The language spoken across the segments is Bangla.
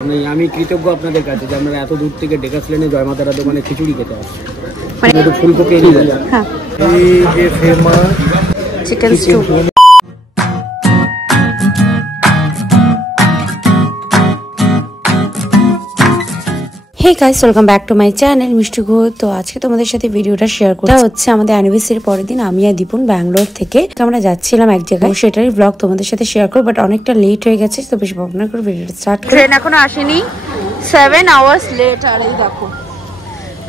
আমি কৃতজ্ঞ আপনাদের কাছে যে আপনারা এত দূর থেকে ডেকাসলেনে জয়মাতারা দোকানে খিচুড়ি খেতে আসছে। একটু ফুলকপি এরিয়া এই যে famous chicken stew. Hey guys welcome back to my channel Mishti Guha. तो आज के তোমাদের সাথে ভিডিওটা শেয়ার করতে হচ্ছে আমাদের অ্যানিভার্সারির পরের দিন আমি আর দীপন ব্যাঙ্গালোর থেকে আমরা যাচ্ছিলাম এক জায়গায়, সেটারই ব্লগ তোমাদের সাথে শেয়ার করব। বাট অনেকটা লেট হয়ে গেছে, তো বেশি ভাবনা করে ভিডিওটা স্টার্ট করি। ট্রেন এখনো আসেনি, 7 আওয়ার্স লেট। আর এই দেখো,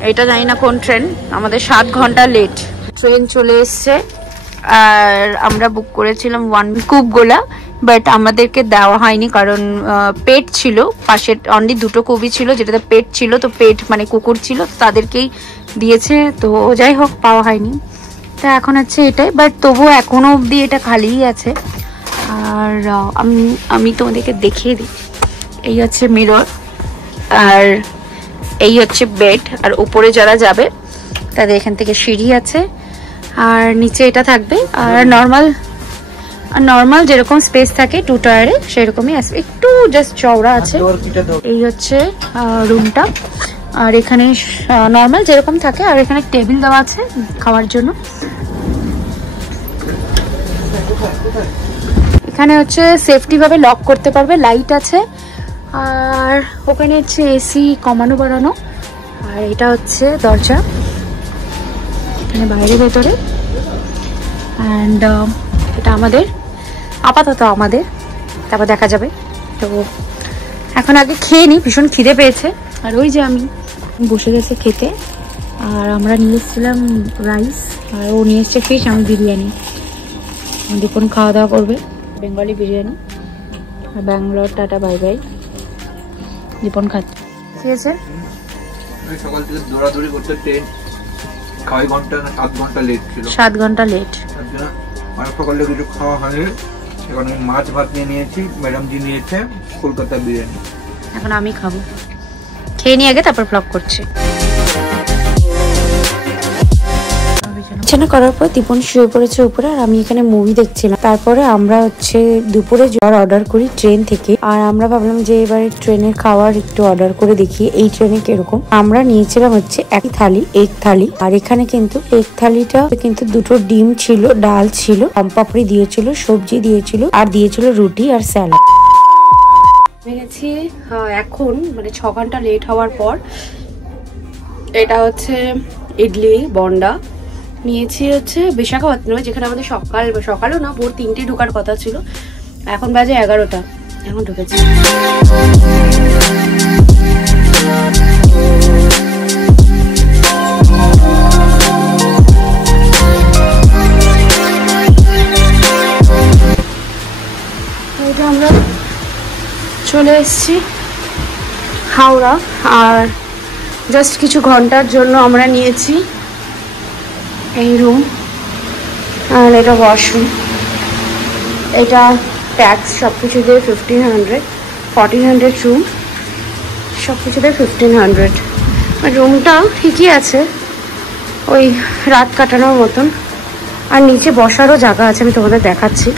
এটা জানি না কোন ট্রেন, আমাদের 7 ঘন্টা লেট। ট্রেন চলে এসছে আর আমরা বুক করেছিলাম 1 কুপ গোলা, বাট আমাদেরকে দেওয়া হয়নি কারণ পেট ছিল পাশে, অনলি 2টো কুবই ছিল যেটাতে পেট ছিল। তো পেট মানে কুকুর ছিল, তাদেরকেই দিয়েছে। তো যাই হোক, পাওয়া হয়নি। তা এখন হচ্ছে এটাই, বাট তবুও এখনো অবধি এটা খালিই আছে। আর আমি তোমাদেরকে দেখিয়ে দিই, এই হচ্ছে মিরর আর এই হচ্ছে বেড। আর উপরে যারা যাবে তাদের এখান থেকে সিঁড়ি আছে, আর নিচে এটা থাকবে। আর নর্মাল যেরকম স্পেস থাকে 2 টায়ারে সেরকমই আসবে, একটু জাস্ট চওড়া আছে। এই হচ্ছে রুমটা, আর এখানে নর্মাল যেরকম থাকে। আর এখানে টেবিল দেওয়া আছে খাওয়ার জন্য। এখানে হচ্ছে সেফটি ভাবে লক করতে পারবে, লাইট আছে। আর ওখানে হচ্ছে এসি কমানো বাড়ানো। আর এটা হচ্ছে দরজা, এখানে বাইরে ভেতরে। অ্যান্ড এটা আমাদের আপাতত আমাদের, তারপর দেখা যাবে। তো এখন আগে খেয়ে নিই, ভীষণ খিদে পেয়েছে। আর ওই যে আমি বসে গেছে খেতে। আর আমরা নিয়ে এসেছিলাম রাইস, আর ও নিয়ে এসছে ফিশ, আমি বিরিয়ানি। দীপন খাওয়া দাওয়া করবে বেঙ্গলি বিরিয়ানি। আর ব্যাঙ্গালোর টাটা বাই বাই। দীপন খাচ্ছে, ঠিক আছে। সকাল থেকে দৌড়াদৌড়ি করতে ট্রেন 6 ঘন্টা না 7 ঘন্টা লেট ছিল। 7 ঘন্টা লেট। আর সকালে কিছু খাওয়া হয়নি, এখন আমি মাছ ভাত নিয়ে নিয়েছি, ম্যাডাম জি নিয়েছে কলকাতা বিরিয়ানি। এখন আমি খাবো, খেয়ে নিয়ে আগে তারপর ব্লগ করছি। বিছানা করার পর দীপন শুয়ে পড়েছে উপরে, আর আমি এখানে মুভি দেখছিলাম। তারপরে আমরা হচ্ছে দুপুরে জ্বর অর্ডার করি ট্রেন থেকে। আর আমরা ভাবলাম যে এবারে ট্রেনের খাবার একটু অর্ডার করে দেখি এই ট্রেনে কিরকম। আমরা নিয়েছিলাম হচ্ছে এক থালি, এগ থালি। আর এখানে কিন্তু এগ থালিটা কিন্তু 2টো ডিম ছিল, ডাল ছিল, পাপড়ি দিয়েছিল, সবজি দিয়েছিল, আর দিয়েছিল রুটি আর স্যালাড। গেছি এখন মানে 6 ঘন্টা লেট হওয়ার পর। এটা হচ্ছে ইডলি বন্ডা নিয়েছি হচ্ছে বিশাখাপত্তনমে, যেখানে আমাদের সকালও না ভোর 3টে ঢোকার কথা ছিল। এখন বাজে 11টা, এখন ঢুকেছি। আমরা চলে এসেছি হাওড়া। আর জাস্ট কিছু ঘন্টার জন্য আমরা নিয়েছি এই রুম, আর এটা ওয়াশরুম। এটা ট্যাক্স সব কিছু দিয়ে 1500, 1400 রুম, সব কিছু দিয়ে 1500। আর রুমটা ঠিকই আছে, ওই রাত কাটানোর মতন। আর নিচে বসারও জায়গা আছে, আমি তোমাদের দেখাচ্ছি।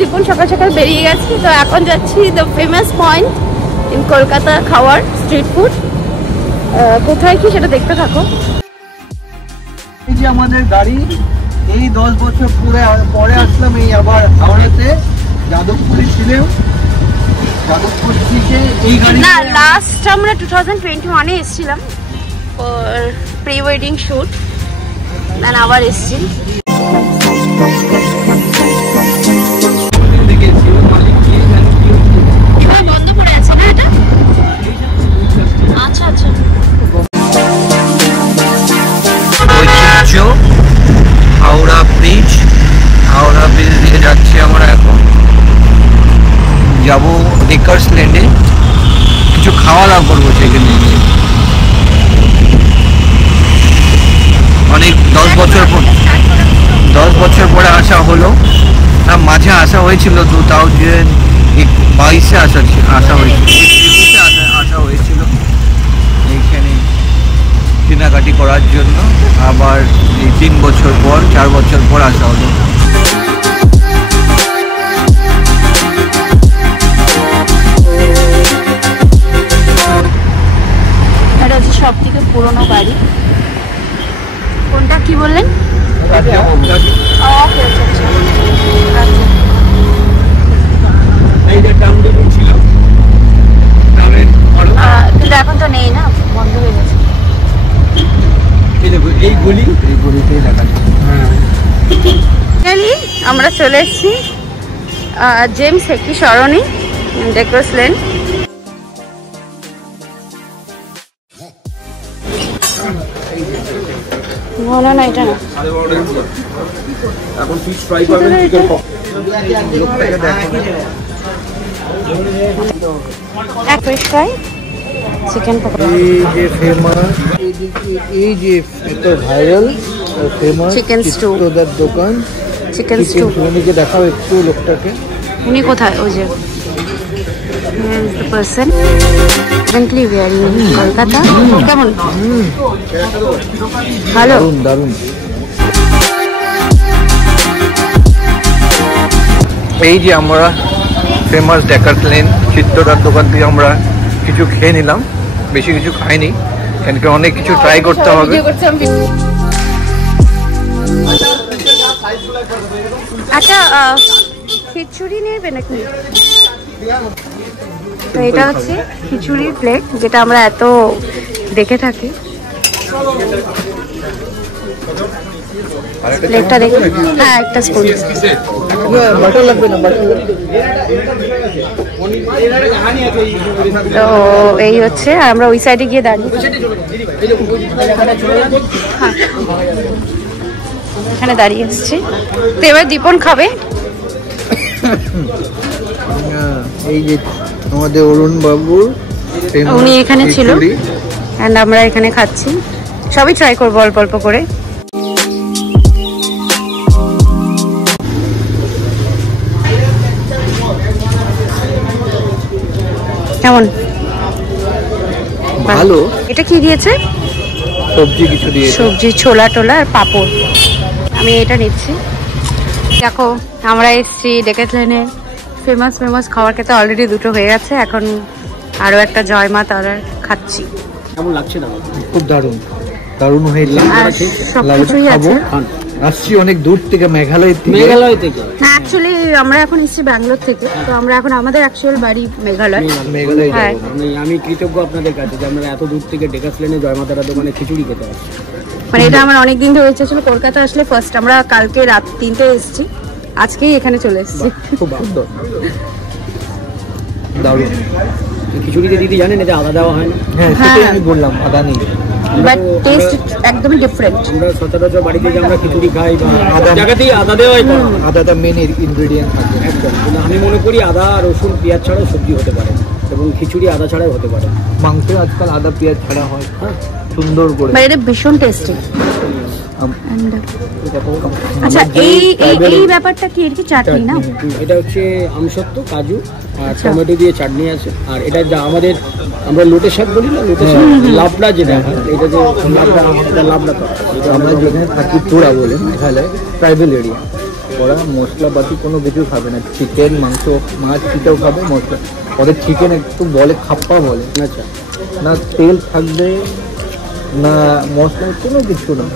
দীপন সকাল সকাল বেরিয়ে গেছি, তো এখন যাচ্ছি the famous point in Kolkata, খাওয়ার স্ট্রিট ফুড। কোথায় কি সেটা দেখতে থাকো। এই যে আমাদের গাড়ি, এই 10 বছর পরে আসলাম এই আবার হাওড়াতে। যাদবপুরে ছিলাম, যাদবপুর থেকে এই গাড়ি না, লাস্ট আমরা 2021 এ এসেছিলাম ফর প্রি ওয়েডিং শুট, দেন আবার এসেছি। বন্ধ করে আছে না এটা? আচ্ছা আচ্ছা। হাওড়া ব্রিজ দিয়ে যাচ্ছি আমরা। এখন যাবো ডেকার্স ল্যান্ডে, কিছু খাওয়া দাওয়া করবো সেখানে। অনেক 10 বছর পরে আসা হলো। মাঝে আসা হয়েছিল 2022-এ আসা হয়েছিল, 21-এ আসা হয়েছিল। কেনাকাটি করার জন্য আবার এই 3 বছর পর 4 বছর পর আসা হলো। এটা হচ্ছে সব থেকে পুরোনো বাড়ি। কোনটা কি বললেন? কিন্তু এখন তো নেই না, বন্ধ হয়ে গেছে। এই গলিতেই দেখা যায়। আমরা চলে এসেছি জেমস হেকি সরণি ডেকোস লেন। না না এটা না, এখন ফিশ ফ্রাই পাবেন, চিকেন এক ফিশ ফ্রাই, চিকেন পকোড়া। এই যে ফেমাস, এই যে একটা ভাইরাল ফেমাস চিকেন স্টু, তোদের দোকান চিকেন স্টু। উনিকে দেখাও একটু লোকটাকে। উনি কোথায়? ওই যে পার্সন কারেন্টলি ওয়ারিং কলকাতা। কেমন? ভালো, দারুণ দারুণ। এই যে আমরা ফেমাস ডেকার্স লেন চিত্তদার দোকান থেকে আমরা কিছু খেয়ে নিলাম, বেশি কিছু খাইনি কেন কি অনেক কিছু ট্রাই করতে হবে। আচ্ছা খিচুড়ি নেবে নাকি? তো এটা হচ্ছে খিচুড়ির প্লেট, যেটা আমরা এত দেখে থাকি। প্লেটটা দেখুন। হ্যাঁ, একটা স্পুন। বাটার লাগবে না, বাটার তো এই হচ্ছে, আর আমরা ওই সাইডে গিয়ে দাঁড়িয়ে এখানে দাঁড়িয়ে এসেছি। তো এবার দীপন খাবে। এই যে আমাদের অরুণ বাবুর উনি এখানে ছিল, এন্ড আমরা এখানে খাচ্ছি। সবই ট্রাই করবো অল্প অল্প করে। কেমন? ভালো। এটা কি দিয়েছে? সবজি কিছু দিয়ে, সবজি, ছোলা টোলা আর পাঁপড়। আমি এটা নিচ্ছি। দেখো আমরা এসছি ডেকাথলেনে, ফেমাস খাবার খেতে অলরেডি দুটো হয়ে গেছে, এখন আরো একটা জয় মা তারার খাচ্ছি। কেমন লাগছে না? খুব দারুণ দারুণ হয়েছে। আর সবকিছুই আছে। আসছি অনেক দূর থেকে, মেঘালয় থেকে। অ্যাকচুয়ালি আমরা এখন এসেছি ব্যাঙ্গালোর থেকে, তো আমরা এখন আমাদের অ্যাকচুয়াল বাড়ি মেঘালয়। হ্যাঁ, আমি কৃতজ্ঞ আপনাদের কাছে যে আমরা এত দূর থেকে ডেকাস লেনে জয় মা তারা দোকানে খিচুড়ি খেতে আসছি। মানে এটা আমার অনেকদিন ধরে ইচ্ছা ছিল কলকাতা আসলে ফার্স্ট। আমরা কালকে রাত 3টে এসেছি, আজকেই এখানে চলে এসেছি। খুব সুন্দর, দারুণ। খিচুড়িতে দিদি জানেন এটা আদা দেওয়া হয় না? হ্যাঁ, সেটাই আমি বললাম, আদা নেই। বাট টেস্ট একদমই ডিফারেন্ট। আমরা সচরাচর বাড়িতে যে আমরা খিচুড়ি খাই বা জায়গাতেই আদা দেওয়াই করা হয়। আদাটা মেন ইনগ্রেডিয়েন্ট থাকে একদম। কিন্তু আমি মনে করি আদা, রসুন, পেঁয়াজ ছাড়াও সবজি হতে পারে, এবং খিচুড়ি আদা ছাড়াও হতে পারে। মাংস আজকাল আদা পেঁয়াজ ছাড়া হয়, হ্যাঁ, সুন্দর করে। বাট এটা ভীষণ টেস্টি। আচ্ছা, এই ব্যাপারটা কি? এটা কি চাটনি না? এটা হচ্ছে আমসত্ত্ব, কাজু আর টমেটো দিয়ে চাটনি আছে। আর এটা যা আমাদের আমরা লোটে শাক বলি না, লোটে শাক, লাবড়া যেটা, এটা যে লাবড়া তো আমরা যেখানে থাকি তোরা বলে মেঘালয় ট্রাইবেল এরিয়া, ওরা মশলাপাতি কোনো কিছু খাবে না। চিকেন, মাংস, মাছ চিটাও খাবে, মশলা। ওদের চিকেন একটু বলে খাপ্পা বলে। আচ্ছা, না তেল থাকবে না মশলা, কোনো কিছু না।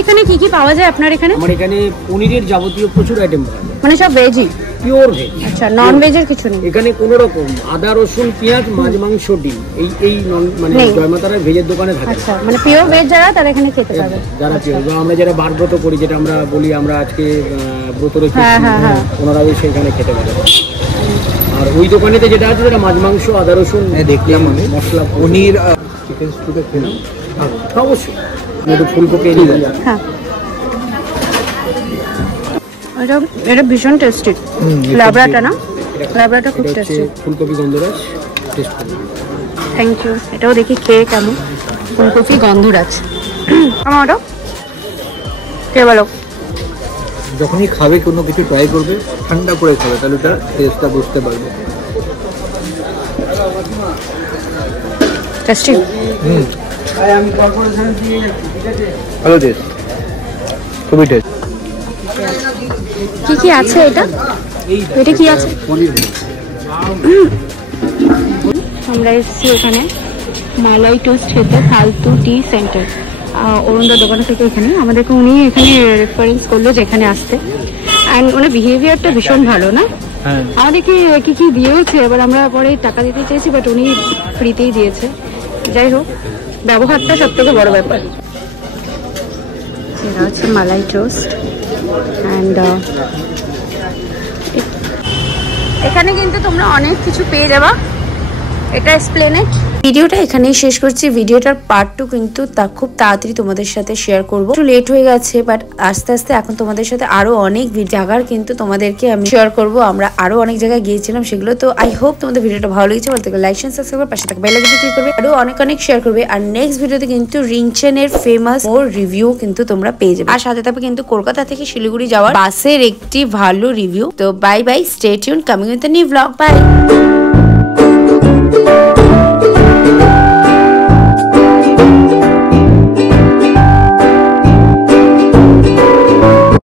এখানে কি কি পাওয়া যায় আপনার এখানে? আমার এখানে পনিরের যাবতীয় প্রচুর আইটেম পাওয়া যায়, মানে সব ভেজই, পিওর ভেজ। আচ্ছা, নন ভেজের কিছু নেই এখানে কোনো রকম আদা, রসুন, পেঁয়াজ, মাছ, মাংস, ডিম, এই মানে জয় মা তারার ভেজের দোকানে থাকে। আচ্ছা, মানে পিওর ভেজ যারা তারা এখানে খেতে পাবে। যারা পিওর, আমরা যারা বার ব্রত করি, যেটা আমরা বলি আমরা আজকে ব্রত রেখেছি, হ্যাঁ। ওনারা সেখানে খেতে পারে। আর ওই দোকানেতে যেটা আছে সেটা মাছ, মাংস, আদা, রসুন দেখলাম আমি, মশলা, পনির, চিকেন স্টুতে খেলাম। অবশ্যই একটু ফুলকপি নিয়ে যান। হ্যাঁ, এটা ভীষণ টেস্টি। লাবড়াটা না, লাবড়াটা খুব টেস্টি। ফুলকপি গন্ধরাজ টেস্ট করুন। Thank you. এটাও দেখি খেয়ে কেমন। ফুলকপি গন্ধরাজ। আমার ওটা কে বলো? যখনই খাবে কোনো কিছু ট্রাই করবে, ঠান্ডা করে খাবে, তাহলে তার টেস্টটা বুঝতে পারবে। টেস্টি। আমি কর্পোরেশনে দিয়ে যাচ্ছি, ঠিক আছে? ভালো টেস্ট, খুবই টেস্ট। কি কি আছে এটা? এটা কি আছে? পনির। আমরা এসেছি এখানে মালাই টোস্ট খেতে, ফালতু টি সেন্টার, অরুণদার দোকান থেকে। এখানে আমাদেরকে উনি এখানে রেফারেন্স করলো যে এখানে আসতে। অ্যান্ড ওনার বিহেভিয়ারটা ভীষণ ভালো না? আমাদেরকে কি কি দিয়েছে, এবার আমরা পরে টাকা দিতে চেয়েছি বাট উনি ফ্রিতেই দিয়েছে। যাই হোক, ব্যবহারটা সব থেকে বড় ব্যাপার। এটা হচ্ছে মালাই টোস্ট অ্যান্ড এখানে কিন্তু তোমরা অনেক কিছু পেয়ে যাবা। এটা এসপ্লেনেড। ভিডিওটা এখানেই শেষ করছি। ভিডিওটার পার্ট 2 কিন্তু তা খুব তাড়াতাড়ি তোমাদের সাথে শেয়ার করবো। একটু লেট হয়ে গেছে বাট আস্তে আস্তে এখন তোমাদের সাথে আরো অনেক জায়গার কিন্তু তোমাদেরকে আমি শেয়ার করবো। আমরা আরো অনেক জায়গায় গিয়েছিলাম সেগুলো। তো আই হোপ তোমাদের ভিডিওটা ভালো লেগেছে। বলতে লাইক সাবস্ক্রাইব পাশে থাকা বেল আইকনটি ক্লিক করবে, আরো অনেক অনেক শেয়ার করবে। আর নেক্সট ভিডিওতে কিন্তু রিংচেনের ফেমাস মোর রিভিউ কিন্তু তোমরা পেয়ে যাবে। আর সাথে থাকবে কিন্তু কলকাতা থেকে শিলিগুড়ি যাওয়ার বাসের একটি ভালো রিভিউ। তো bye bye, stay tuned, coming with the new blog. By.